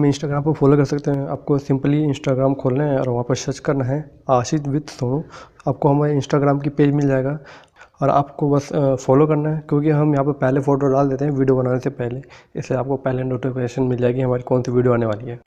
हमें इंस्टाग्राम पर फॉलो कर सकते हैं। आपको सिंपली इंस्टाग्राम खोलना है और वहाँ पर सर्च करना है आशीष विद सोनू। आपको हमारे इंस्टाग्राम की पेज मिल जाएगा और आपको बस फॉलो करना है, क्योंकि हम यहाँ पर पहले फ़ोटो डाल देते हैं वीडियो बनाने से पहले, इसलिए आपको पहले नोटिफिकेशन मिल जाएगी हमारी कौन सी वीडियो आने वाली है।